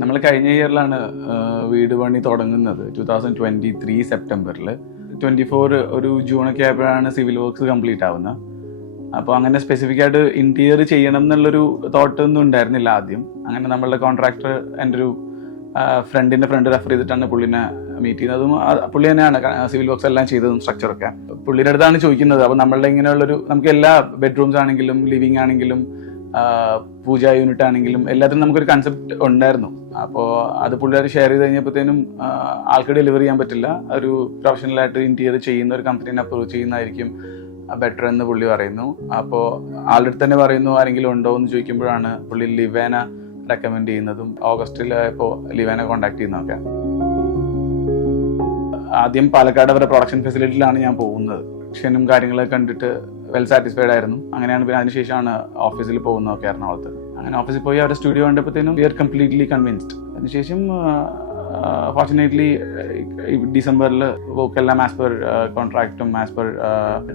നമ്മൾ കഴിഞ്ഞ ഇയറിലാണ് വീട് പണി തുടങ്ങുന്നത്. 2023 സെപ്റ്റംബറിൽ. 24 ഒരു ജൂണൊക്കെ ആയപ്പോഴാണ് സിവിൽ വർക്ക്സ് കംപ്ലീറ്റ് ആവുന്നത്. അപ്പോൾ അങ്ങനെ സ്പെസിഫിക് ആയിട്ട് ഇന്റീരിയർ ചെയ്യണം എന്നുള്ളൊരു തോട്ട് ഒന്നും ഉണ്ടായിരുന്നില്ല ആദ്യം. അങ്ങനെ നമ്മളുടെ കോൺട്രാക്ടർ എൻ്റെ ഒരു ഫ്രണ്ടിൻ്റെ ഫ്രണ്ട് റെഫർ ചെയ്തിട്ടാണ് പുള്ളിനെ മീറ്റ് ചെയ്യുന്നതും. പുള്ളി തന്നെയാണ് സിവിൽ വർക്ക്സ് എല്ലാം ചെയ്തതും സ്ട്രക്ചറൊക്കെ. പുള്ളിയുടെ അടുത്താണ് ചോദിക്കുന്നത്. അപ്പോൾ നമ്മളുടെ ഇങ്ങനെയുള്ളൊരു നമുക്ക് എല്ലാ ബെഡ്റൂംസ് ആണെങ്കിലും ലിവിങ് ആണെങ്കിലും പൂജ യൂണിറ്റ് ആണെങ്കിലും എല്ലാത്തിനും നമുക്കൊരു കൺസെപ്റ്റ് ഉണ്ടായിരുന്നു. അപ്പോൾ അത് പുള്ളിക്കാർ ഷെയർ ചെയ്ത് കഴിഞ്ഞപ്പോഴത്തേനും ആൾക്ക് ഡെലിവർ ചെയ്യാൻ പറ്റില്ല, ഒരു പ്രൊഫഷണലായിട്ട് ഇന്റീരിയർ ചെയ്യുന്ന ഒരു കമ്പനീനെ അപ്രോച്ച് ചെയ്യുന്നതായിരിക്കും ബെറ്റർ എന്ന് പുള്ളി പറയുന്നു. അപ്പോൾ ആളുടെ അടുത്ത് തന്നെ പറയുന്നു ആരെങ്കിലും ഉണ്ടോ എന്ന് ചോദിക്കുമ്പോഴാണ് പുള്ളി ലിവേന റെക്കമെൻഡ് ചെയ്യുന്നതും. ഓഗസ്റ്റിൽ ഇപ്പോൾ ലിവേന കോൺടാക്ട് ചെയ്യുന്നതൊക്കെ. ആദ്യം പാലക്കാട് അവരുടെ പ്രൊഡക്ഷൻ ഫെസിലിറ്റിയിലാണ് ഞാൻ പോകുന്നത്. ക്ഷനും കാര്യങ്ങളൊക്കെ കണ്ടിട്ട് വെൽ സാറ്റിസ്ഫൈഡ് ആയിരുന്നു. അങ്ങനെയാണ് പിന്നെ അതിനുശേഷമാണ് ഓഫീസിൽ പോകുന്നതൊക്കെ എറണാകുളത്ത്. അങ്ങനെ ഓഫീസിൽ പോയി അവരുടെ സ്റ്റുഡിയോ കണ്ടപ്പോഴത്തേനും വി ആർ കംപ്ലീറ്റ്ലി കൺവിൻസ്ഡ്. അതിനുശേഷം ഫോർച്ചുനേറ്റ്ലി ഡിസംബറിൽ വർക്കെല്ലാം ആസ് പെർ കോൺട്രാക്റ്റും ആസ് പെർ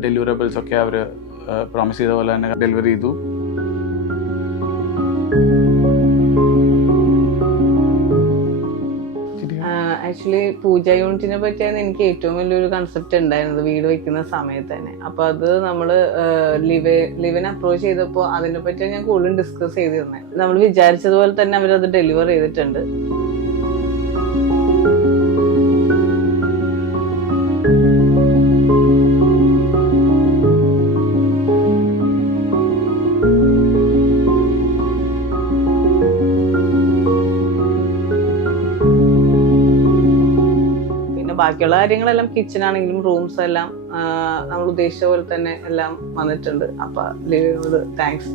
ഡെലിവറബിൾസ് ഒക്കെ അവർ പ്രോമിസ് ചെയ്ത പോലെ തന്നെ ഡെലിവറി ചെയ്തു. ആക്ച്വലി പൂജ യൂണിറ്റിനെ പറ്റിയാണ് എനിക്ക് ഏറ്റവും വലിയൊരു കൺസെപ്റ്റ് ഉണ്ടായിരുന്നത് വീട് വെക്കുന്ന സമയത്ത് തന്നെ. അപ്പൊ അത് നമ്മള് ലിവിനെ അപ്രോച്ച് ചെയ്തപ്പോൾ അതിനെ പറ്റി ഞാൻ കൂടുതലും ഡിസ്കസ് ചെയ്തിരുന്നത്. നമ്മൾ വിചാരിച്ചതുപോലെ തന്നെ അവരത് ഡെലിവർ ചെയ്തിട്ടുണ്ട്. ബാക്കിയുള്ള കാര്യങ്ങളെല്ലാം കിച്ചൺ ആണെങ്കിലും റൂംസ് എല്ലാം നമ്മൾ ഉദ്ദേശിച്ച പോലെ തന്നെ എല്ലാം വന്നിട്ടുണ്ട്. അപ്പൊ ലിവിനോട് thanks.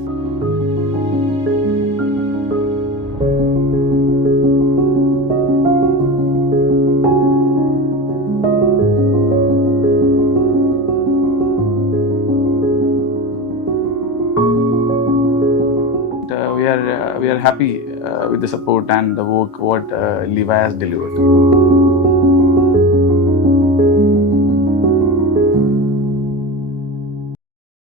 We are happy with the support and the work what Levi has delivered.